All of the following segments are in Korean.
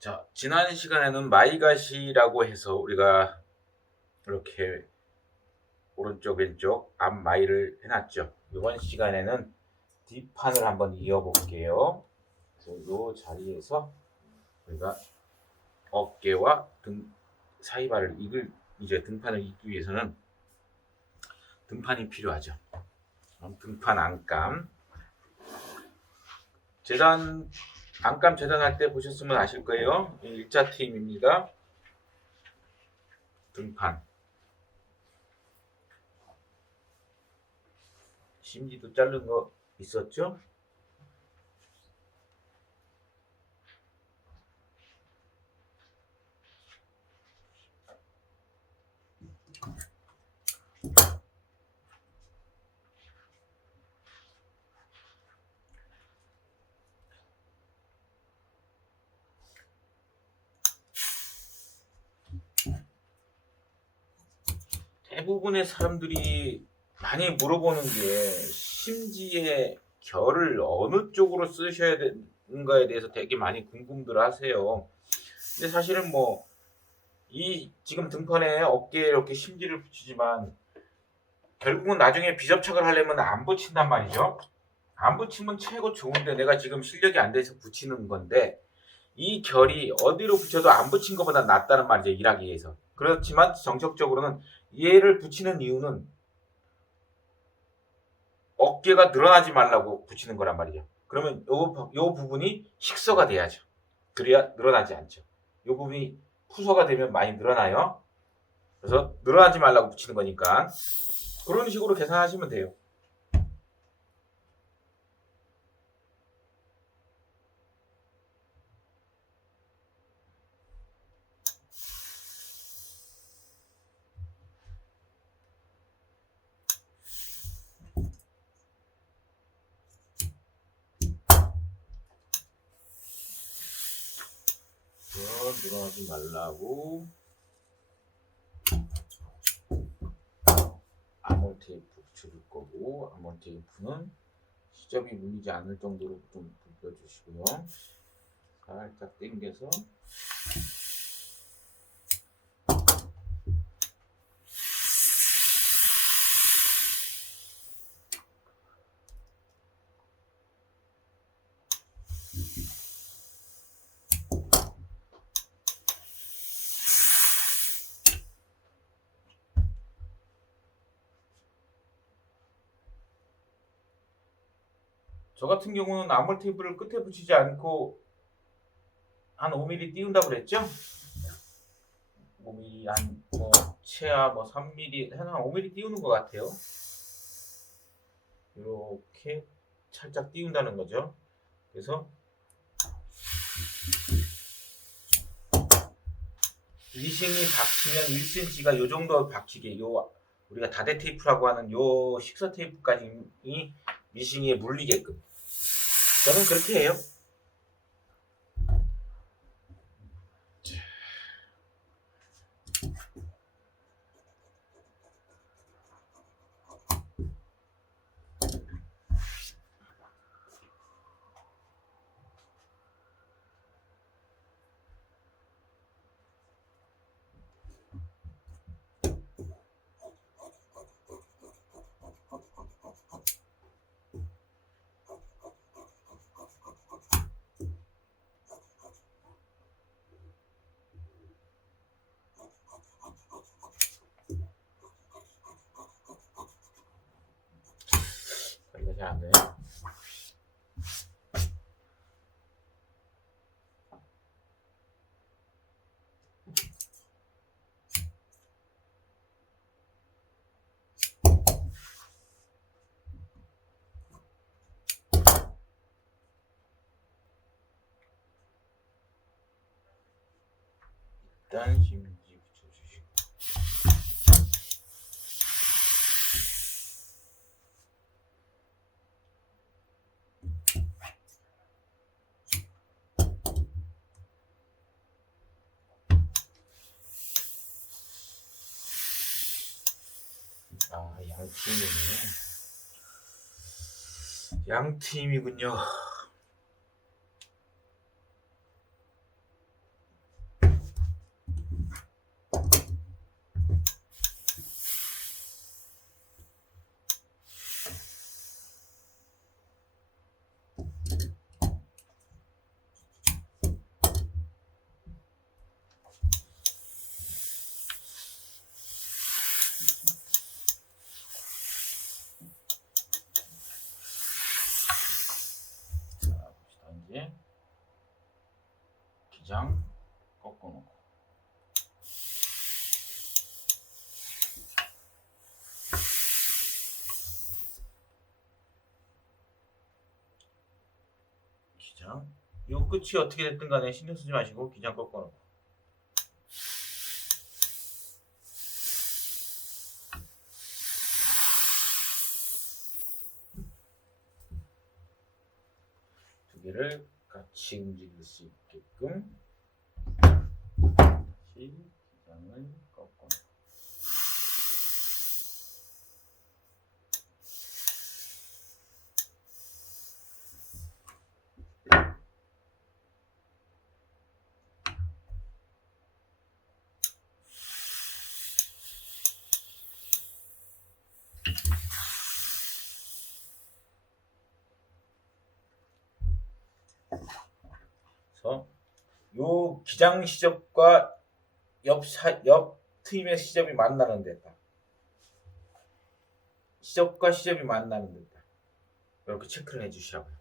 자, 지난 시간에는 마이갓이라고 해서 우리가 이렇게 오른쪽 왼쪽 앞마이를 해놨죠. 이번 시간에는 뒷판을 한번 이어볼게요. 그래서 이 자리에서 우리가 어깨와 등 사이발을 이제 등판을 잇기 위해서는 등판이 필요하죠. 등판 안감 재단, 안감 재단할 때 보셨으면 아실 거예요. 일자 트임입니다. 등판 심지도 자른 거 있었죠? 대부분의 사람들이 많이 물어보는 게 심지의 결을 어느 쪽으로 쓰셔야 되는가에 대해서 되게 많이 궁금들 하세요. 근데 사실은 뭐 이 지금 등판에 어깨에 이렇게 심지를 붙이지만 결국은 나중에 비접착을 하려면 안 붙인단 말이죠. 안 붙이면 최고 좋은데 내가 지금 실력이 안 돼서 붙이는 건데 이 결이 어디로 붙여도 안 붙인 것보다 낫다는 말이죠. 일하기 위해서. 그렇지만 정석적으로는 얘를 붙이는 이유는 어깨가 늘어나지 말라고 붙이는 거란 말이죠. 그러면 요 부분이 식서가 돼야죠. 그래야 늘어나지 않죠. 요 부분이 푸서가 되면 많이 늘어나요. 그래서 늘어나지 말라고 붙이는 거니까 그런 식으로 계산하시면 돼요. 늘어나지 말라고 아몰 테이프 붙여줄 거고, 아몰 테이프는 시접이 물리지 않을 정도로 좀 굽혀주시고요. 살짝 당겨서 저 같은 경우는 아몰 테이프를 끝에 붙이지 않고 한 5mm 띄운다고 그랬죠? 5mm 한뭐 최하 뭐 3mm 한 5mm 띄우는 것 같아요. 이렇게 살짝 띄운다는 거죠. 그래서 미싱이 박히면 1cm가 요 정도 박히게 요 우리가 다대 테이프라고 하는 요 식서 테이프까지 미싱에 물리게끔 저는 그렇게 해요. 관리가 잘 안 돼요. 일단 심지 붙여주시고 양팀이군요. 기장 꺾어놓고 기장 요 끝이 어떻게 됐든 간에 신경 쓰지 마시고 기장 꺾어놓고 두 개를 같이 움직일 수 있게끔 다시 기장을 꺾어놓고 그래서 요 기장 시접과 옆 트임의 시접이 만나는 데다 시접과 시접이 만나는 데다 이렇게 체크를 해주시라고요.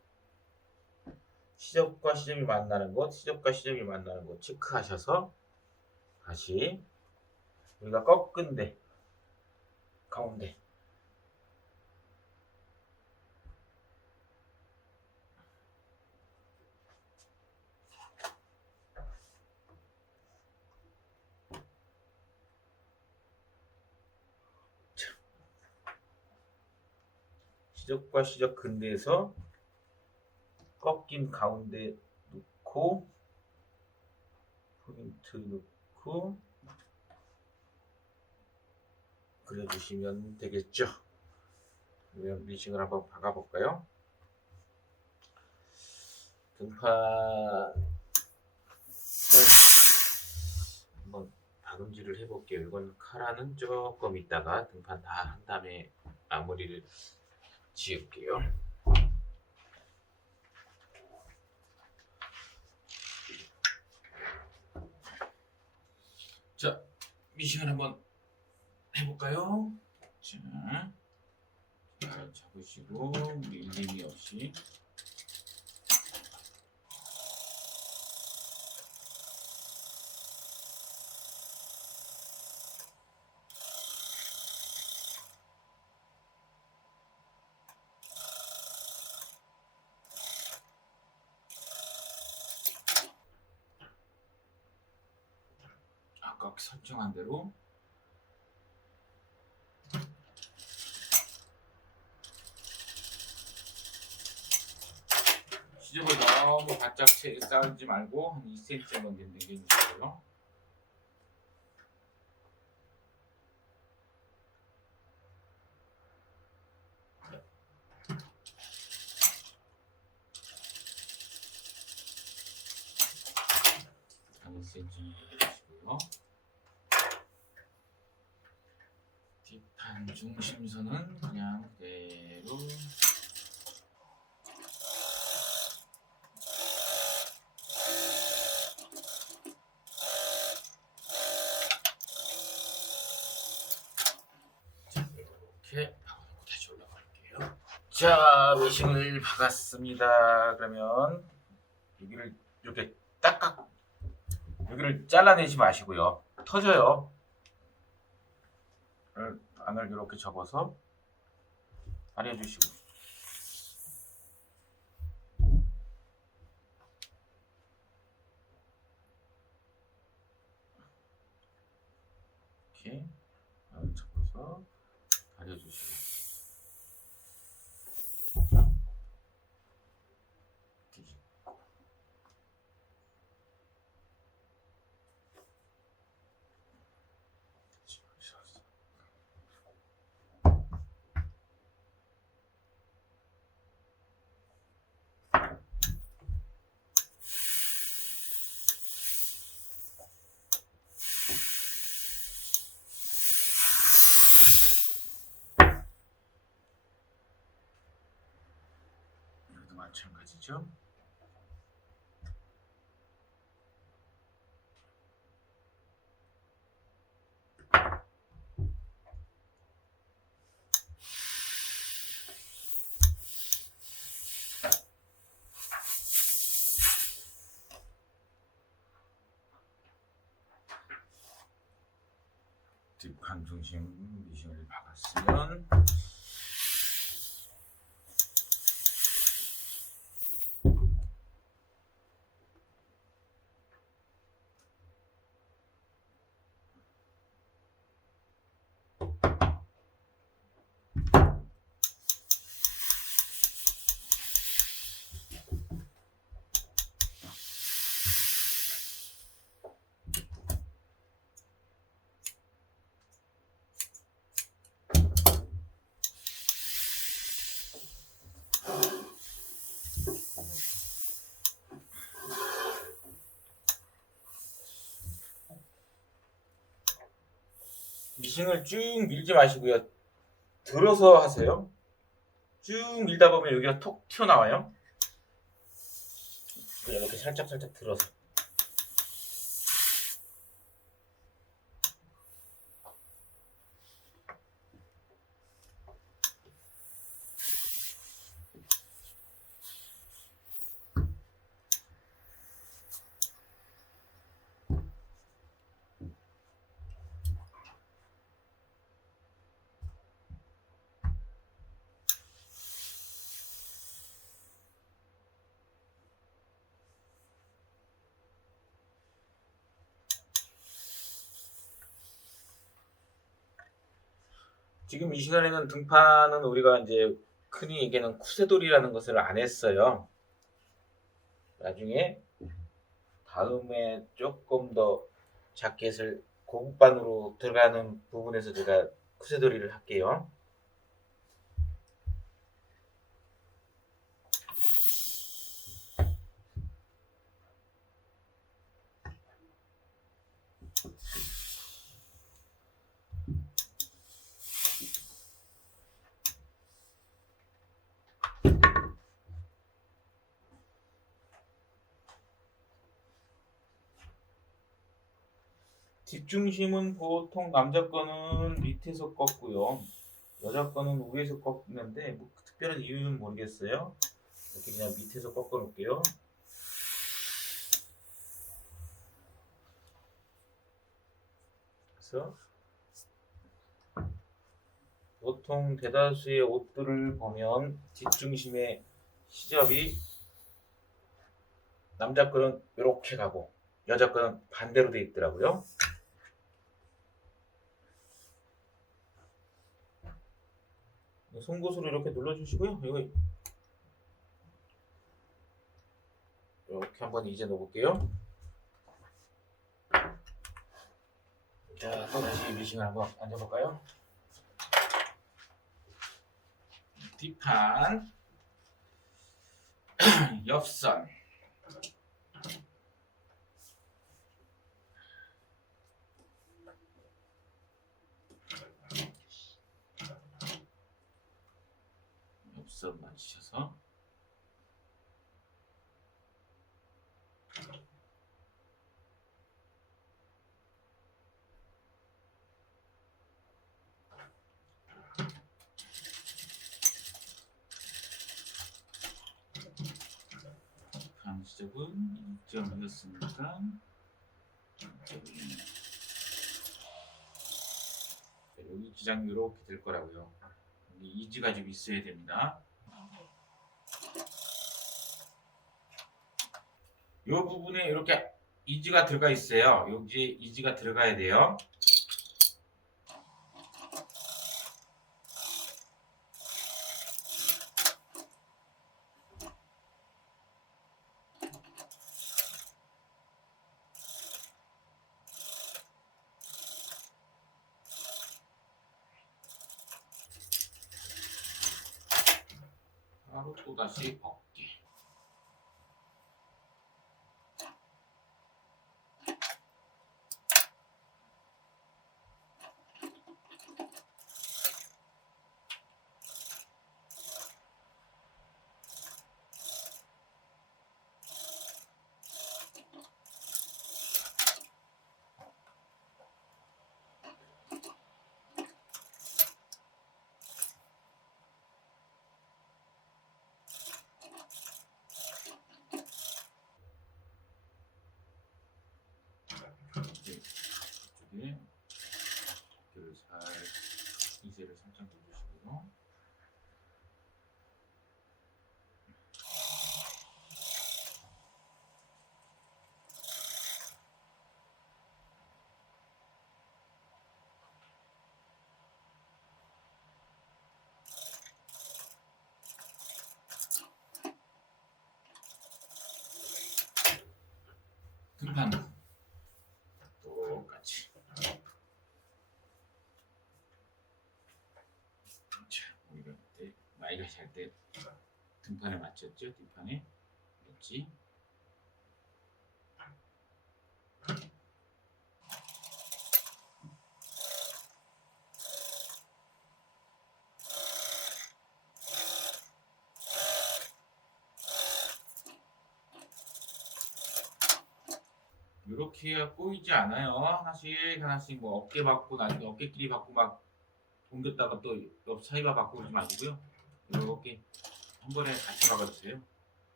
시접과 시접이 만나는 곳, 시접과 시접이 만나는 곳 체크하셔서 다시 우리가 꺾은 데 가운데 시접과 시접 근대에서 꺾인 가운데 놓고 포인트 놓고 그려주시면 되겠죠. 그러면 미싱을 한번 박아볼까요? 등판을 한번 박음질을 해볼게요. 이건 카라는 조금 있다가 등판 다 한 다음에 마무리를 지을게요. 자, 미싱을 한번 해볼까요? 자, 잘 잡으시고 밀림이 없이 아까 설정한 대로 시접을 너무 바짝 쌓지 말고 한 2cm 정도 내려주시고요. 한 2cm 내려주시고요. 뒷판 중심선은 그냥 그대로 이렇게 박아놓고 다시 올라갈게요. 자, 미싱을 박았습니다. 그러면 여기를 이렇게 딱딱 여기를 잘라내지 마시고요. 터져요. 안을 이렇게 접어서 가려주시고 이렇게 안을 접어서 가려주시고 뒤집고 집으셔서 이것도 마찬가지죠. 딥한 중심 미싱을 박았으면 미싱을 쭉 밀지 마시고요. 들어서 하세요. 쭉 밀다 보면 여기가 톡 튀어나와요. 이렇게 살짝 들어서. 지금 이 시간에는 등판은 우리가 이제 흔히 얘기하는 쿠세돌이라는 것을 안 했어요. 나중에 다음에 조금 더 자켓을 고급반으로 들어가는 부분에서 제가 쿠세돌이를 할게요. 뒷중심은 보통 남자 거는 밑에서 꺾고요. 여자 거는 위에서 꺾는데 뭐 특별한 이유는 모르겠어요. 이렇게 그냥 밑에서 꺾어 놓을게요. 그래서 보통 대다수의 옷들을 보면 뒷중심의 시접이 남자 거는 이렇게 가고 여자 거는 반대로 돼 있더라고요. 송곳으로 이렇게 눌러주시고요. 이렇게 한번 이제 넣어볼게요. 자, 또 다시 미싱을 한번 앉아볼까요? 뒷판 옆선 맞추셔서 다음 지점은 2점이었으니까 여기 기장이 이렇게 될 거라고요. 여기 이지가 좀 있어야 됩니다. 이 부분에 이렇게 이지가 들어가 있어요. 여기에 이지가 들어가야 돼요. 바로 또다시 벗기. 등판 똑같이. 자, 우리가 그때 마이가 잘 때 등판에 맞췄죠? 뒷판에 그렇지. 이렇게 해야 꼬이지 않아요. 하나씩 하나씩 뭐 어깨 받고 나중에 어깨끼리 받고 막 옮겼다가 또 옆 사이바 받고 오지 마시고요. 이렇게 한 번에 같이 박아주세요.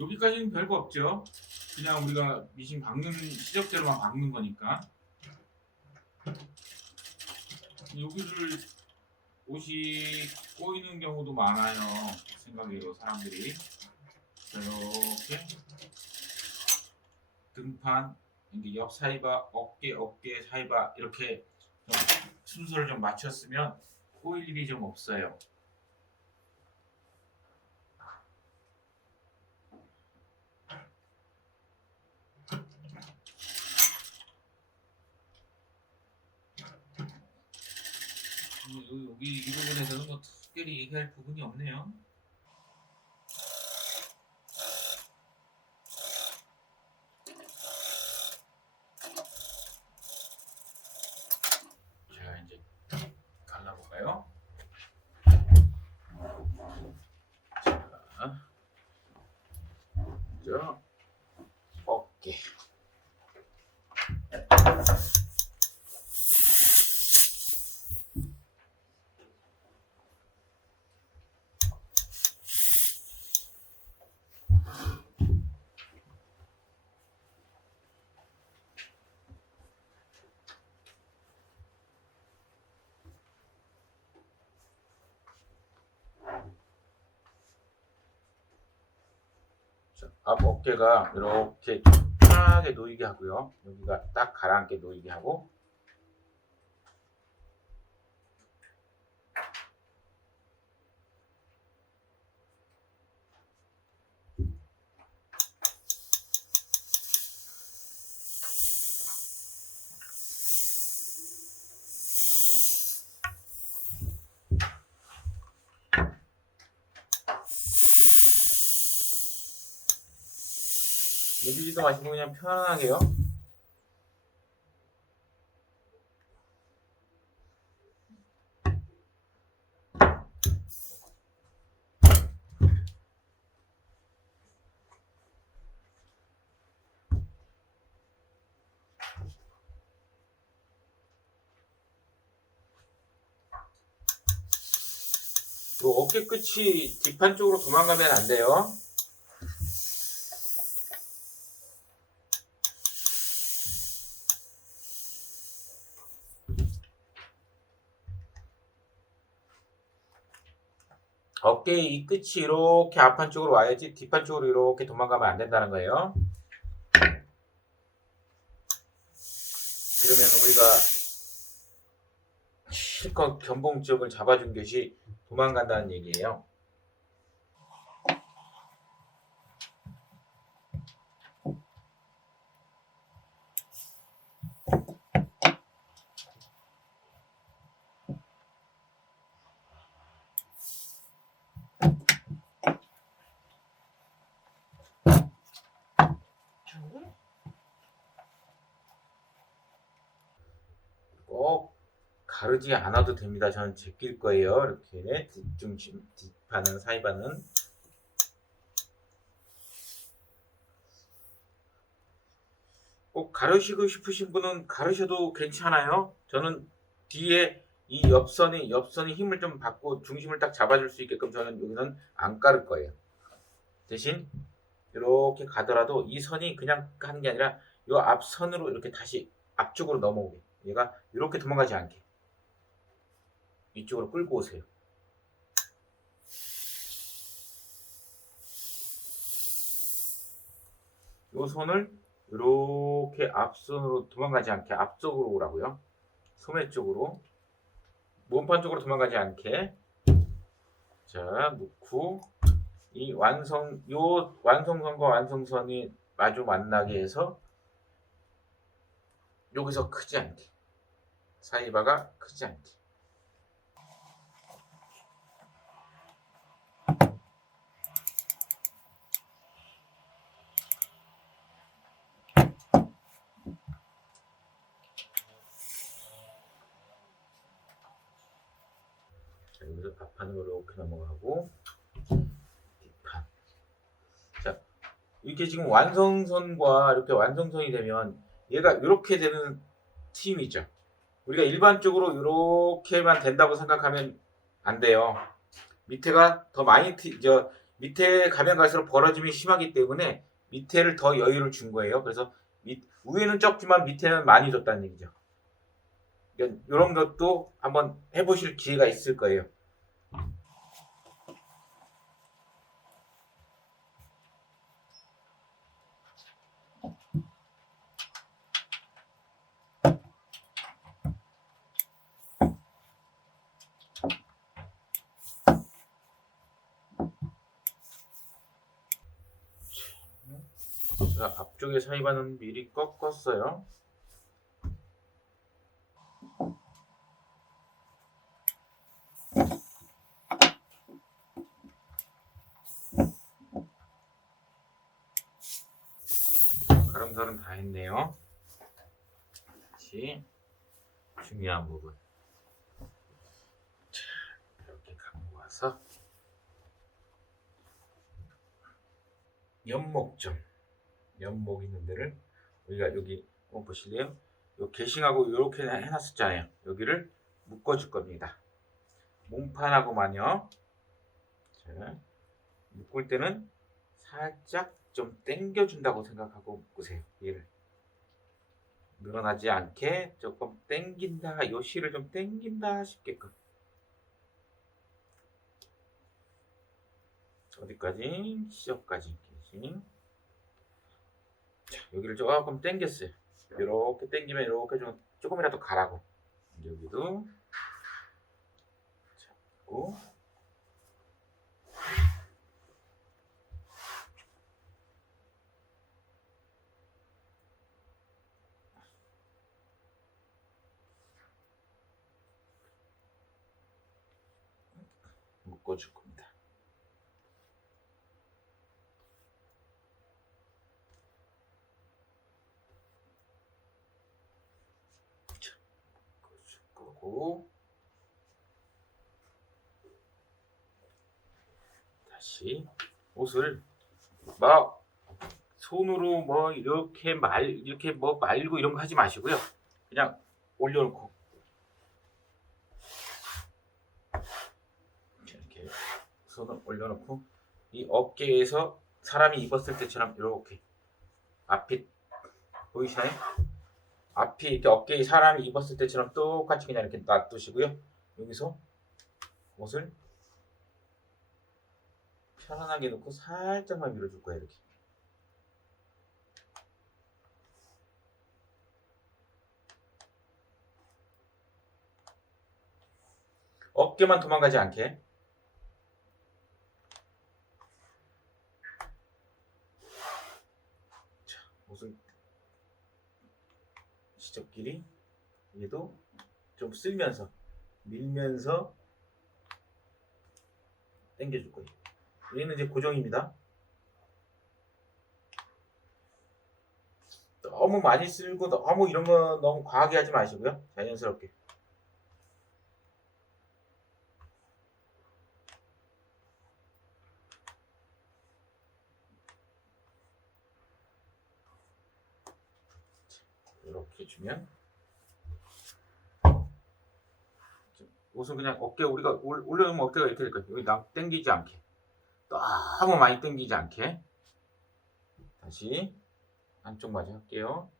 여기까지는 별거 없죠. 그냥 우리가 미싱 박는 시적대로만 박는 거니까. 여기를 옷이 꼬이는 경우도 많아요. 생각외로 사람들이. 이렇게 등판, 이게 옆 사이바, 어깨 사이바 이렇게 좀 순서를 좀 맞췄으면 꼬일 일이 좀 없어요. 여기 이 부분에서는 뭐 특별히 얘기할 부분이 없네요. 자, 이제 갈라볼까요? 자, 먼저 어깨. 앞 어깨가 이렇게 편하게 놓이게 하고요. 여기가 딱 가라앉게 놓이게 하고, 밀리지도 마시고 그냥 편하게요. 요 어깨 끝이 뒷판 쪽으로 도망가면 안 돼요. 어깨 이 끝이 이렇게 앞판 쪽으로 와야지 뒷판 쪽으로 이렇게 도망가면 안 된다는 거예요. 그러면 우리가 실컷 견봉점을 잡아준 것이 도망간다는 얘기예요. 꼭 가르지 않아도 됩니다. 저는 제낄 거예요. 이렇게 뒷판은 사이반은 꼭 가르시고 싶으신 분은 가르셔도 괜찮아요. 저는 뒤에 이 옆선이 힘을 좀 받고 중심을 딱 잡아줄 수 있게끔 저는 여기는 안 깔을 거예요. 대신 이렇게 가더라도 이 선이 그냥 하는 게 아니라 이 앞선으로 이렇게 다시 앞쪽으로 넘어오게, 얘가 이렇게 도망가지 않게 이쪽으로 끌고 오세요. 이 손을 이렇게 앞선으로 도망가지 않게 앞쪽으로 오라고요. 소매 쪽으로, 몸판 쪽으로 도망가지 않게. 자, 놓고 이 완성선과 완성선이 마주 만나게 해서 여기서 크지 않게, 사이바가 크지 않게. 자, 여기서 앞판으로 이렇게 넘어가고 뒷판. 자, 이렇게 지금 완성선과 이렇게 완성선이 되면 얘가 이렇게 되는 팀이죠. 우리가 일반적으로 이렇게만 된다고 생각하면 안 돼요. 밑에가 더 많이 밑에 가면 갈수록 벌어짐이 심하기 때문에 밑에를 더 여유를 준 거예요. 그래서 위에는 적지만 밑에는 많이 줬다는 얘기죠. 이런 것도 한번 해보실 기회가 있을 거예요. 제가 앞쪽에 사이바는 미리 꺾었어요. 가름살은 다 했네요. 다시 중요한 부분. 자, 이렇게 갖고 와서 연목 있는 데를 우리가 여기 한번 보실래요? 요 게싱하고 이렇게 해놨었잖아요. 여기를 묶어줄 겁니다. 몸판하고만요. 자, 묶을 때는 살짝 좀 당겨준다고 생각하고 묶으세요. 얘를 늘어나지 않게 조금 당긴다, 요 실을 좀 당긴다 싶게끔. 어디까지? 시접까지. 게싱. 자, 여기를 조금 당겼어요. 이렇게 당기면 이렇게 좀 조금이라도 가라고. 여기도 잡고 묶어줄 겁니다. 자, 묶어줄 거고 다시 옷을 막 손으로 뭐 이렇게 말고 이런 거 하지 마시고요. 그냥 올려놓고 이렇게 손을 올려놓고 이 어깨에서 사람이 입었을 때처럼 이렇게 앞이 보이시나요? 앞이 이렇게 어깨에 사람이 입었을 때처럼 똑같이 그냥 이렇게 놔두시고요. 여기서 옷을 편안하게 놓고 살짝만 밀어줄 거예요. 이렇게. 어깨만 도망가지 않게. 자, 옷을 시접 길이 얘도 좀 쓸면서 밀면서 당겨줄 거예요. 얘는 이제 고정입니다. 너무 많이 쓸고 너무 이런 거 너무 과하게 하지 마시고요. 자연스럽게. 이렇게 주면 옷은 그냥 어깨 우리가 올려놓으면 어깨가 이렇게 될 거예요. 여기 당기지 않게. 너무 많이 당기지 않게. 다시 한쪽 마저 할게요.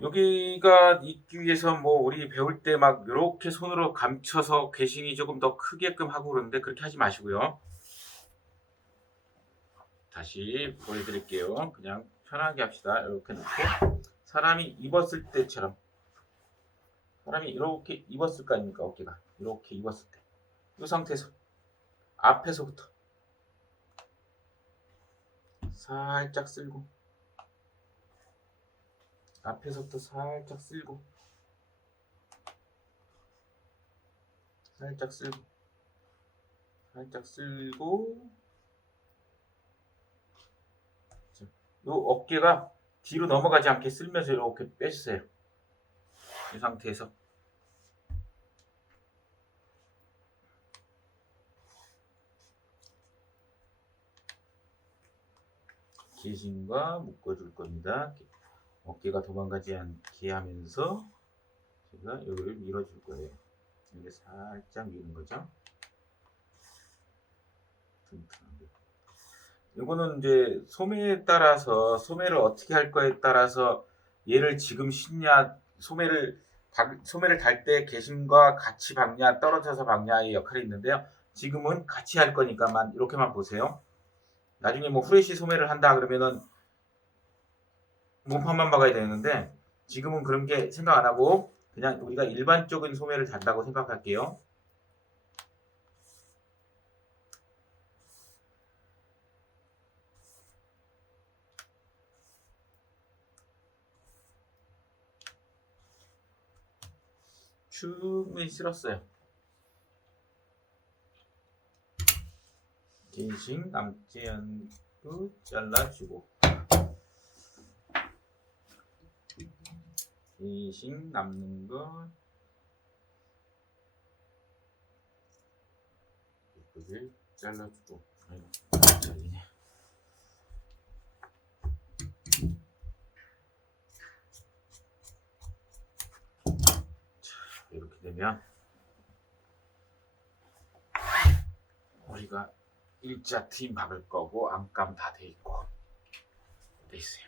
여기가 있기 위해서 뭐 우리 배울 때 막 이렇게 손으로 감춰서 게싱이 조금 더 크게끔 하고 그러는데 그렇게 하지 마시고요. 다시 보여드릴게요. 그냥 편하게 합시다. 이렇게 놓고 사람이 입었을 때처럼 사람이 이렇게 입었을 거 아닙니까? 어깨가 이렇게 입었을 때 이 상태에서 앞에서부터 살짝 쓸고 앞에서부터 살짝 쓸고 살짝 쓸고 살짝 쓸고 이 어깨가 뒤로 넘어가지 않게 쓸면서 이렇게 빼주세요. 이 상태에서 계신과 묶어줄 겁니다. 어깨가 도망가지 않게 하면서 제가 여기를 밀어줄 거예요. 이렇게 살짝 미는 거죠. 튼튼하게. 이거는 이제 소매에 따라서 소매를 어떻게 할 거에 따라서 얘를 지금 신냐 소매를 달 때 개심과 같이 박냐 떨어져서 박냐의 역할이 있는데요. 지금은 같이 할 거니까만 이렇게만 보세요. 나중에 뭐 후레쉬 소매를 한다 그러면은 몸판만 박아야 되는데 지금은 그런 게 생각 안 하고 그냥 우리가 일반적인 소매를 단다고 생각할게요. 충분히 쓸었어요. 긴식 남지 않고 잘라주고 긴식 남는 거 예쁘게 잘라주고 잘리네. 이렇게 되면 우리가 일자 팀 박을 거고 안감 다 돼 있고 돼 있어요.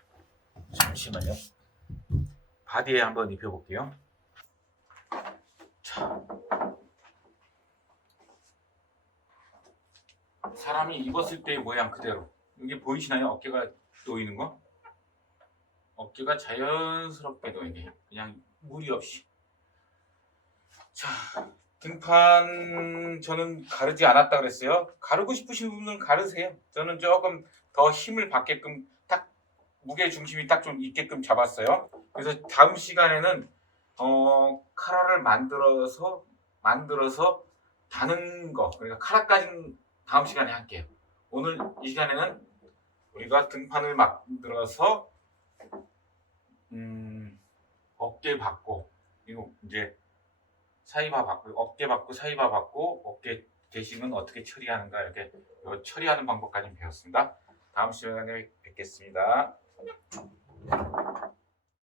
잠시만요. 바디에 한번 입혀볼게요. 자, 사람이 입었을 때의 모양 그대로 이게 보이시나요? 어깨가 놓이는 거? 어깨가 자연스럽게 놓이게 그냥 무리 없이. 자, 등판 저는 가르지 않았다 그랬어요. 가르고 싶으신 분은 가르세요. 저는 조금 더 힘을 받게끔 딱 무게 중심이 딱 좀 있게끔 잡았어요. 그래서 다음 시간에는 카라를 만들어서 다는 거 그러니까 카라까지는 다음 시간에 할게요. 오늘 이 시간에는 우리가 등판을 만들어서 어깨 받고 이거 이제 사이바 받고 어깨 받고 사이바 받고 어깨 대신은 어떻게 처리하는가 이렇게 처리하는 방법까지 배웠습니다. 다음 시간에 뵙겠습니다.